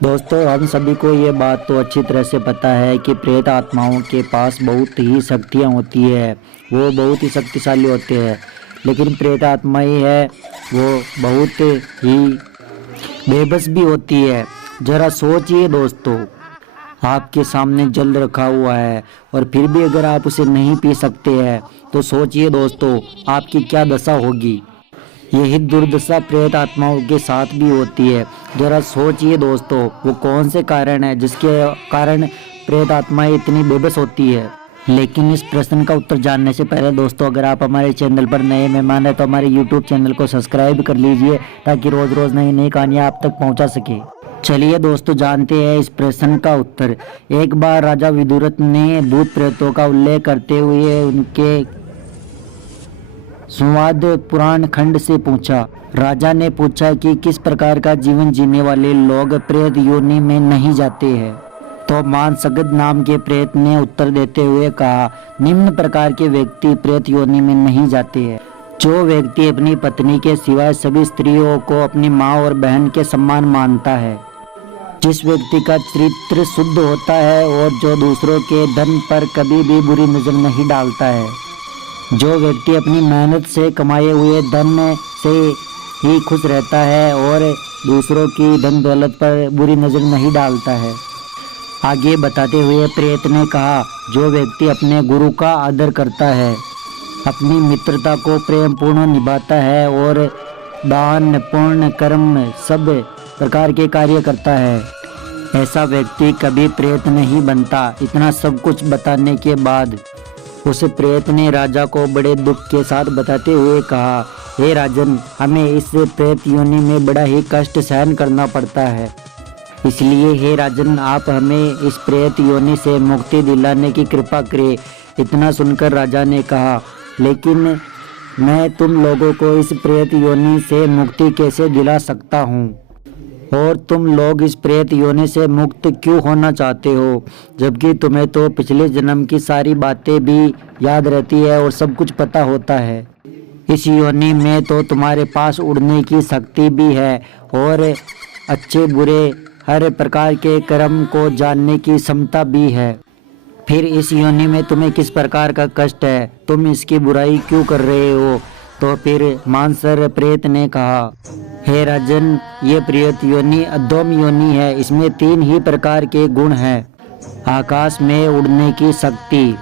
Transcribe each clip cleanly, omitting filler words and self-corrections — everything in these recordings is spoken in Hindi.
दोस्तों, हम सभी को ये बात तो अच्छी तरह से पता है कि प्रेत आत्माओं के पास बहुत ही शक्तियाँ होती है। वो बहुत ही शक्तिशाली होते हैं। लेकिन प्रेत आत्मा ही है वो बहुत ही बेबस भी होती है। जरा सोचिए दोस्तों, आपके सामने जल रखा हुआ है और फिर भी अगर आप उसे नहीं पी सकते हैं तो सोचिए दोस्तों, आपकी क्या दशा होगी। यही दुर्दशा प्रेत आत्माओं के साथ भी होती है। जरा सोचिए दोस्तों, वो कौन से कारण है जिसके कारण प्रेत आत्माएं इतनी बेबस होती है। लेकिन इस प्रश्न का उत्तर जानने से पहले दोस्तों, अगर आप हमारे चैनल पर नए मेहमान हैं तो हमारे यूट्यूब चैनल को सब्सक्राइब कर लीजिए ताकि रोज रोज नई नई कहानियाँ आप तक पहुँचा सके। चलिए दोस्तों, जानते हैं इस प्रश्न का उत्तर। एक बार राजा विदुरथ ने भूत प्रेतों का उल्लेख करते हुए उनके संवाद पुराण खंड से पूछा। राजा ने पूछा कि किस प्रकार का जीवन जीने वाले लोग प्रेत योनि में नहीं जाते हैं। तो मानसगद नाम के प्रेत ने उत्तर देते हुए कहा, निम्न प्रकार के व्यक्ति प्रेत योनि में नहीं जाते हैं। जो व्यक्ति अपनी पत्नी के सिवाय सभी स्त्रियों को अपनी माँ और बहन के समान मानता है, जिस व्यक्ति का चरित्र शुद्ध होता है और जो दूसरों के धन पर कभी भी बुरी नजर नहीं डालता है, जो व्यक्ति अपनी मेहनत से कमाए हुए धन से ही खुश रहता है और दूसरों की धन दौलत पर बुरी नज़र नहीं डालता है। आगे बताते हुए प्रेत ने कहा, जो व्यक्ति अपने गुरु का आदर करता है, अपनी मित्रता को प्रेम पूर्ण निभाता है और दान पुण्य कर्म सब प्रकार के कार्य करता है, ऐसा व्यक्ति कभी प्रेत नहीं बनता। इतना सब कुछ बताने के बाद उस प्रेत ने राजा को बड़े दुख के साथ बताते हुए कहा, हे राजन, हमें इस प्रेत योनि में बड़ा ही कष्ट सहन करना पड़ता है। इसलिए हे राजन, आप हमें इस प्रेत योनि से मुक्ति दिलाने की कृपा करें। इतना सुनकर राजा ने कहा, लेकिन मैं तुम लोगों को इस प्रेत योनि से मुक्ति कैसे दिला सकता हूँ, और तुम लोग इस प्रेत योनि से मुक्त क्यों होना चाहते हो, जबकि तुम्हें तो पिछले जन्म की सारी बातें भी याद रहती है और सब कुछ पता होता है। इस योनि में तो तुम्हारे पास उड़ने की शक्ति भी है और अच्छे बुरे हर प्रकार के कर्म को जानने की क्षमता भी है। फिर इस योनि में तुम्हें किस प्रकार का कष्ट है, तुम इसकी बुराई क्यों कर रहे हो। तो फिर मानसर प्रेत ने कहा, हे राजन, ये प्रेत योनि अधोम योनि है। इसमें 3 ही प्रकार के गुण हैं, आकाश में उड़ने की शक्ति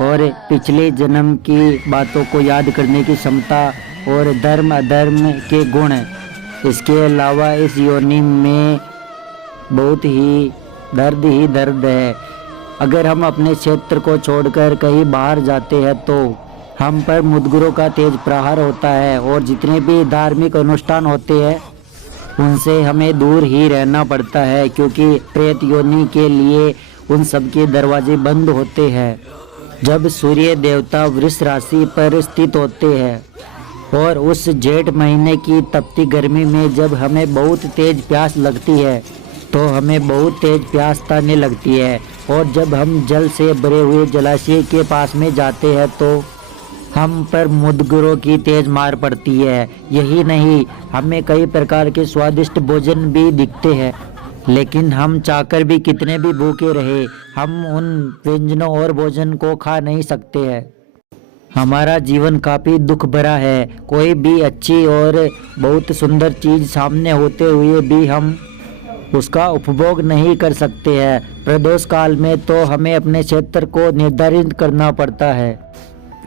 और पिछले जन्म की बातों को याद करने की क्षमता और धर्म अधर्म के गुण। इसके अलावा इस योनि में बहुत ही दर्द है। अगर हम अपने क्षेत्र को छोड़कर कहीं बाहर जाते हैं तो हम पर मुदगुरों का तेज प्रहार होता है और जितने भी धार्मिक अनुष्ठान होते हैं उनसे हमें दूर ही रहना पड़ता है, क्योंकि प्रेत योनि के लिए उन सब के दरवाजे बंद होते हैं। जब सूर्य देवता वृष राशि पर स्थित होते हैं और उस जेठ महीने की तपती गर्मी में जब हमें बहुत तेज प्यास लगती है तो हमें बहुत तेज प्यास ताने लगती है, और जब हम जल से भरे हुए जलाशय के पास में जाते हैं तो हम पर मुदगुरों की तेज मार पड़ती है। यही नहीं, हमें कई प्रकार के स्वादिष्ट भोजन भी दिखते हैं, लेकिन हम चाहकर भी कितने भी भूखे रहे, हम उन व्यंजनों और भोजन को खा नहीं सकते हैं। हमारा जीवन काफ़ी दुख भरा है। कोई भी अच्छी और बहुत सुंदर चीज़ सामने होते हुए भी हम उसका उपभोग नहीं कर सकते हैं। प्रदोष काल में तो हमें अपने क्षेत्र को निर्धारित करना पड़ता है।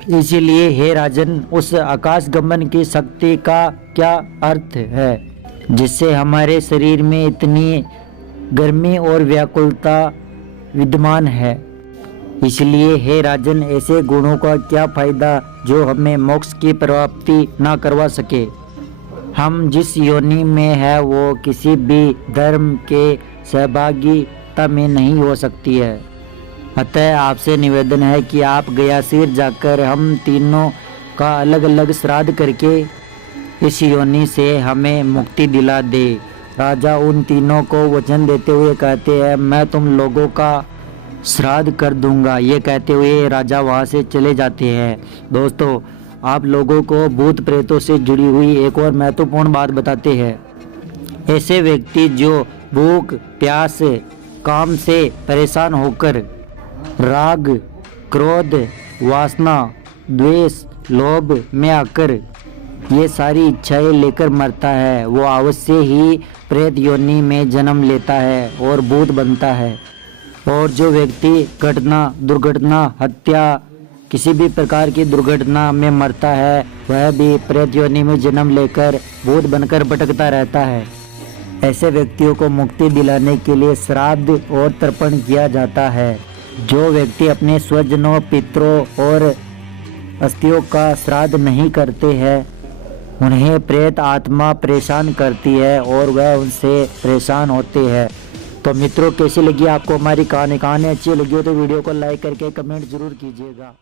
इसीलिए हे राजन, उस आकाश गमन की शक्ति का क्या अर्थ है जिससे हमारे शरीर में इतनी गर्मी और व्याकुलता विद्यमान है। इसलिए हे राजन, ऐसे गुणों का क्या फायदा जो हमें मोक्ष की प्राप्ति ना करवा सके। हम जिस योनि में है वो किसी भी धर्म के सहभागिता में नहीं हो सकती है। अतः आपसे निवेदन है कि आप गयासीर जाकर हम तीनों का अलग अलग श्राद्ध करके इस योनि से हमें मुक्ति दिला दे। राजा उन तीनों को वचन देते हुए कहते हैं, मैं तुम लोगों का श्राद्ध कर दूंगा। ये कहते हुए राजा वहाँ से चले जाते हैं। दोस्तों, आप लोगों को भूत प्रेतों से जुड़ी हुई एक और महत्वपूर्ण बात बताते हैं। ऐसे व्यक्ति जो भूख प्यास काम से परेशान होकर, राग क्रोध वासना द्वेष लोभ में आकर ये सारी इच्छाएं लेकर मरता है, वो अवश्य ही प्रेत योनि में जन्म लेता है और भूत बनता है। और जो व्यक्ति दुर्घटना हत्या किसी भी प्रकार की दुर्घटना में मरता है, वह भी प्रेत योनि में जन्म लेकर भूत बनकर भटकता रहता है। ऐसे व्यक्तियों को मुक्ति दिलाने के लिए श्राद्ध और तर्पण किया जाता है। जो व्यक्ति अपने स्वजनों पितरों और अस्थियों का श्राद्ध नहीं करते हैं, उन्हें प्रेत आत्मा परेशान करती है और वह उनसे परेशान होते हैं। तो मित्रों, कैसी लगी आपको हमारी कहानी अच्छी लगी हो तो वीडियो को लाइक करके कमेंट जरूर कीजिएगा।